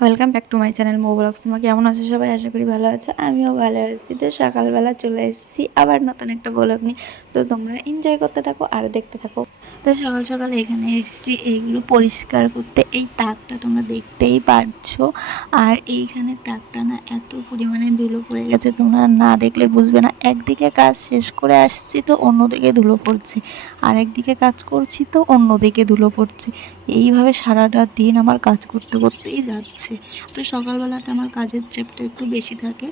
Welcome back to my channel Mo blogs. তোমরা কেমন আছো সবাই? আশা করি ভালো আছো, আমিও ভালো আছি। তো সকালবেলা চলে এসেছি আবার নতুন একটা ব্লগ নিয়ে। তো তোমরা এনজয় করতে থাকো আর দেখতে থাকো। তো সকাল সকাল এখানে এসেছি এইগুলো পরিষ্কার করতে। এই তাকটা তোমরা দেখতেই পারছো, আর এইখানে তাকটা না এত পরিমাণে ধুলো পড়ে গেছে, তোমরা না দেখলে বুঝবে না। একদিকে কাজ শেষ করে আসছি তো অন্যদিকে ধুলো পড়ছে, আর একদিকে কাজ করছি তো অন্যদিকে ধুলো পড়ছে। এইভাবে সারাটা দিন আমার কাজ করতে করতেই যাচ্ছে। তো সকালবেলাটা আমার কাজের চাপটা একটু বেশি থাকে,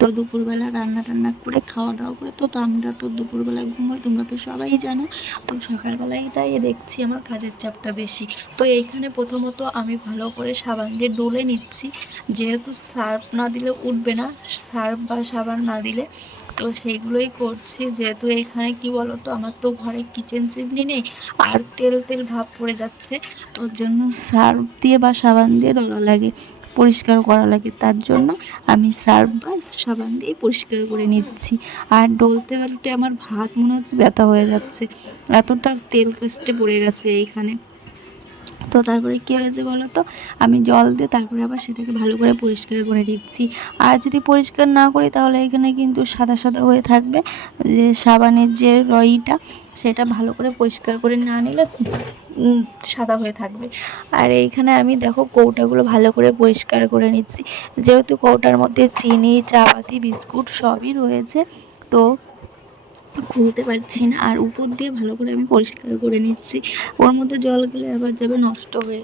তো দুপুরবেলা রান্না টান্না করে খাওয়া দাওয়া করে তো আমরা তো দুপুরবেলায় ঘুমোই, তোমরা তো সবাই জানো। তো সকালবেলায় এটাই দেখছি আমার কাজের চাপটা বেশি। তো এইখানে প্রথমত আমি ভালো করে সাবান দিয়ে ডলে নিচ্ছি, যেহেতু সার্ফ না দিলে উঠবে না, সার্ফ বা সাবান না দিলে। তো সেইগুলোই করছি, যেহেতু এখানে কি বলো তো, আমার তো ঘরে কিচেন চিমনি নেই, আর তেল তেল ভাব পড়ে যাচ্ছে। তোর জন্য সার্ফ দিয়ে বা সাবান দিয়ে ডলা লাগে, পরিষ্কার করা লাগে। তার জন্য আমি সার্ফ বা সাবান দিয়ে পরিষ্কার করে নিচ্ছি। আর ডলতে ডলতে আমার ভাত মনে হচ্ছে ব্যথা হয়ে যাচ্ছে, এতটা তেল কাস্টে পড়ে গেছে এইখানে। তো তারপরে কী হয়েছে বলো তো, আমি জল দিয়ে তারপরে আবার সেটাকে ভালো করে পরিষ্কার করে নিচ্ছি। আর যদি পরিষ্কার না করি তাহলে এখানে কিন্তু সাদা সাদা হয়ে থাকবে, যে সাবানের যে রইটা, সেটা ভালো করে পরিষ্কার করে না নিলে সাদা হয়ে থাকবে। আর এইখানে আমি দেখো কৌটাগুলো ভালো করে পরিষ্কার করে নিচ্ছি, যেহেতু কৌটার মধ্যে চিনি, চাপাতি, বিস্কুট সবই রয়েছে, তো খুলতে পারছি না। আর উপর দিয়ে ভালো করে আমি পরিষ্কার করে নিচ্ছি, ওর মধ্যে জল গেলে আবার যাবে নষ্ট হয়ে।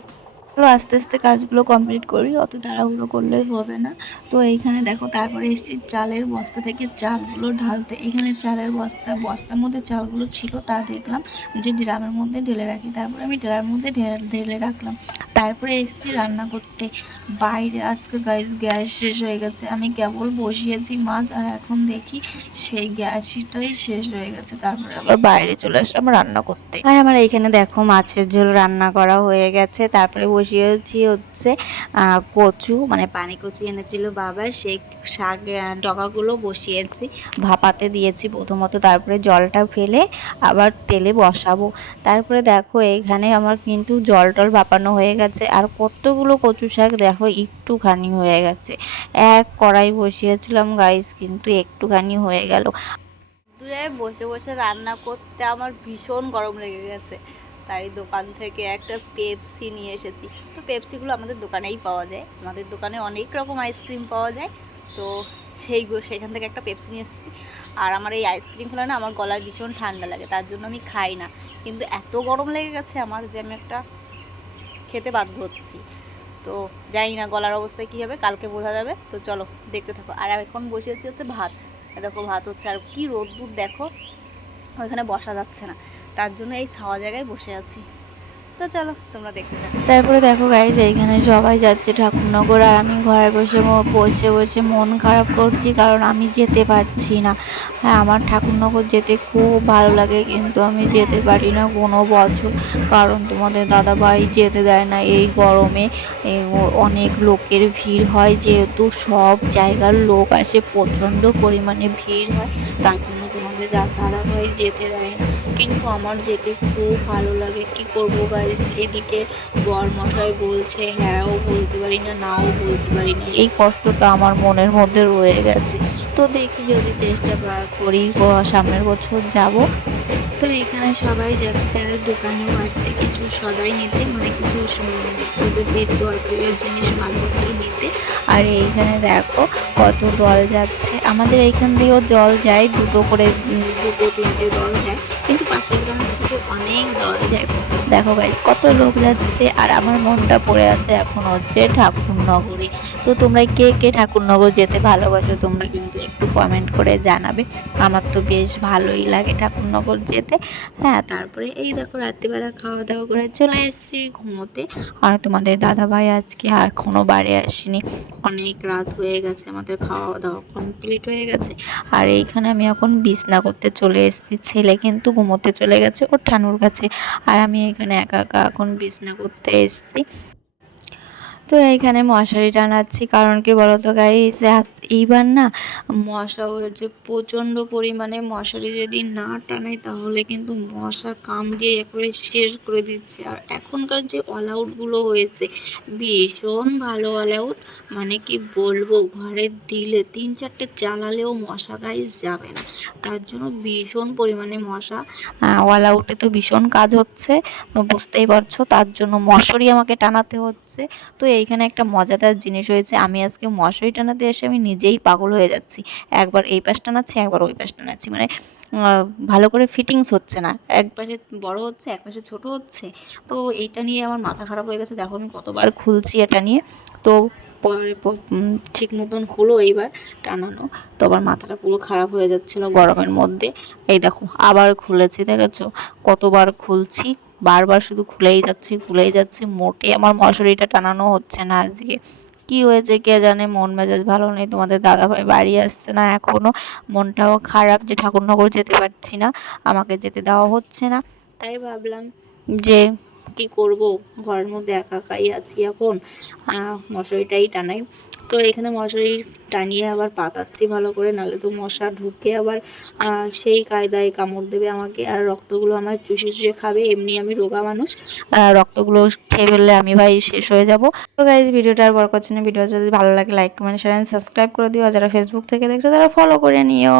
চলো আস্তে আস্তে কাজগুলো কমপ্লিট করি, অত তাড়াহুড়ো করলেই হবে না। তো এইখানে দেখো তারপরে এসেছি চালের বস্তা থেকে চালগুলো ঢালতে। এখানে চালের বস্তার মধ্যে চালগুলো ছিল, তা দেখলাম যে ড্রামের মধ্যে ঢেলে রাখি, তারপরে আমি ড্রামের মধ্যে ঢেলে রাখলাম। তারপরে এসেছি রান্না করতে বাইরে। আজকে গ্যাস শেষ হয়ে গেছে, আমি কেবল বসিয়েছি মাছ, আর এখন দেখি সেই গ্যাসটাই শেষ হয়ে গেছে। তারপরে আবার বাইরে চলে আসলাম রান্না করতে। আর আমার এইখানে দেখো মাছের ঝোল রান্না করা হয়ে গেছে। তারপরে বসিয়েছি হচ্ছে কচু, মানে পানি কচু এনেছিল বাবা, সেই শাক ডগাগুলো বসিয়েছি, ভাপাতে দিয়েছি প্রথমত, তারপরে জলটা ফেলে আবার তেলে বসাবো। তারপরে দেখো এইখানে আমার কিন্তু জল টল ভাপানো হয়ে গেছে, আর কতগুলো কচু শাক দেখো একটুখানি হয়ে গেছে। এক কড়াই বসিয়েছিলাম গাইস, কিন্তু একটুখানি হয়ে গেল। দূরে বসে বসে রান্না করতে আমার ভীষণ গরম লেগে গেছে, তাই দোকান থেকে একটা পেপসি নিয়ে এসেছি। তো পেপসিগুলো আমাদের দোকানেই পাওয়া যায়, আমাদের দোকানে অনেক রকম আইসক্রিম পাওয়া যায়। তো সেখান থেকে একটা পেপসি নিয়ে এসেছি। আর আমার এই আইসক্রিম খেলে না আমার গলায় ভীষণ ঠান্ডা লাগে, তার জন্য আমি খাই না। কিন্তু এত গরম লেগে গেছে আমার যে আমি একটা খেতে বাধ্য হচ্ছি। তো জানি না গলার অবস্থায় কী হবে, কালকে বোঝা যাবে। তো চলো দেখতে থাকো। আর এখন বসেছি হচ্ছে ভাত, দেখো ভাত হচ্ছে, আর কি রোদ্দুর দেখো, ওইখানে বসা যাচ্ছে না, তার জন্য এই ছাওয়া জায়গায় বসে আছি। তো চলো তোমরা দেখতে থাকো। তারপরে দেখো গাইজ এইখানে সবাই যাচ্ছে ঠাকুরনগর, আর আমি ঘরে বসে বসে বসে মন খারাপ করছি, কারণ আমি যেতে পারছি না। হ্যাঁ, আমার ঠাকুরনগর যেতে খুব ভালো লাগে, কিন্তু আমি যেতে পারি না কোনো বছর, কারণ তোমাদের দাদাভাই যেতে দেয় না এই গরমে। অনেক লোকের ভিড় হয়, যেহেতু সব জায়গার লোক আসে, প্রচণ্ড পরিমাণে ভিড় হয়, তার জন্য তোমাদের দাদাভাই যেতে দেয় না। কিন্তু আমার যেতে খুব ভালো লাগে, কি করব গাইস। এদিকে বরমশাই বলছে হ্যাঁও বলতে পারি না, নাও বলতে পারি না, এই কষ্টটা আমার মনের মধ্যে রয়ে গেছে। তো দেখি যদি চেষ্টা করি সামনের বছর যাব। তো এখানে সবাই যাচ্ছে, আর দোকানেও আসছে কিছু সদাই নিতে, মানে কিছু ওদের দরকারি জিনিস মালপত্র নিতে। আর এইখানে দেখো কত দল যাচ্ছে, আমাদের এইখান দিয়েও জল যায়, দুটো করে, দুটো তিনটে দল যায়, কিন্তু পাশের গ্রামের থেকে অনেক দল যায়। দেখো গাইজ কত লোক যাচ্ছে, আর আমার মনটা পড়ে আছে এখন হচ্ছে ঠাকুরনগরে। তো তোমরা কে কে ঠাকুরনগর যেতে ভালোবাসো তোমরা কিন্তু একটু কমেন্ট করে জানাবে। আমার তো বেশ ভালোই লাগে ঠাকুরনগর যেতে। হ্যাঁ, তারপরে এই দেখো রাত্রিবেলা খাওয়া দাওয়া করে চলে এসেছি ঘুমোতে। আর তোমাদের দাদাভাই আজকে এখনও বাড়ি আসেনি, অনেক রাত হয়ে গেছে, আমাদের খাওয়া দাওয়া কমপ্লিট হয়ে গেছে। আর এইখানে আমি এখন বিছনা করতে চলে এসেছি, ছেলে কিন্তু ঘুমোতে চলে গেছে ওর ঠানুর কাছে, আর আমি এখানে একা একা এখন বিছনা করতে এসেছি। তো এইখানে মশারি টানাচ্ছি, কারণ কি বলতো গাইস, এইবার না মশা হয়েছে প্রচণ্ড পরিমাণে। মশারি যদি না টানাই তাহলে কিন্তু মশা কামড়িয়ে একেবারে শেষ করে দিচ্ছে। আর এখনকার যে অল আউটগুলো হয়েছে ভীষণ ভালো অল আউট, মানে কি বলবো, ঘরে দিলে 3-4টে জ্বালালেও মশা গাইজ যাবে না। তার জন্য ভীষণ পরিমাণে মশা। অল আউটে তো ভীষণ কাজ হচ্ছে, তো বুঝতেই পারছো, তার জন্য মশারি আমাকে টানাতে হচ্ছে। তো এইখানে একটা মজাদার জিনিস হয়েছে, আমি আজকে মশারি টানাতে এসে আমি নিজেই পাগল হয়ে যাচ্ছি। একবার এই পাশ টানাচ্ছি, একবার ওই পাশ টানাচ্ছি, মানে ভালো করে ফিটিংস হচ্ছে না, এক পাশে বড় হচ্ছে এক পাশে ছোট হচ্ছে। তো এইটা নিয়ে আমার মাথা খারাপ হয়ে গেছে। দেখো আমি কতবার খুলছি এটা নিয়ে, তো পরে ঠিক মতন হলো এইবার টানানো। তো আবার মাথাটা পুরো খারাপ হয়ে যাচ্ছিলো গরমের মধ্যে। এই দেখো আবার খুলেছি, দেখেছো কতবার খুলছি, বারবার শুধু খুলেই যাচ্ছি, মোটে আমার মশারিটা টানানো হচ্ছে না আজকে। কি হয়েছে কে জানে, মন মেজাজ ভালো নেই, তোমাদের দাদাভাই বাড়ি আসছে না এখনো, মনটাও খারাপ যে ঠাকুরনগর যেতে পারছি না, আমাকে যেতে দেওয়া হচ্ছে না। তাই ভাবলাম যে কি করব, ঘরের মধ্যে একা একাই আছি এখন, মশারিটাই টানাই। তো এখানে মশারি টানিয়ে আবার পাতাচ্ছি ভালো করে, নাহলে তো মশা ঢুকে আবার সেই কায়দায় কামড় দেবে আমাকে, আর রক্তগুলো আমার চুষে চুষে খাবে। এমনি আমি রোগা মানুষ, রক্তগুলো খেয়ে ফেললে আমি ভাই শেষ হয়ে যাব। তো গাইজ ভিডিওটা আর বড় করছি না, ভিডিও যদি ভালো লাগে like comment share and subscribe করে দিও, আর যারা ফেসবুক থেকে দেখছো তারা ফলো করে নিও।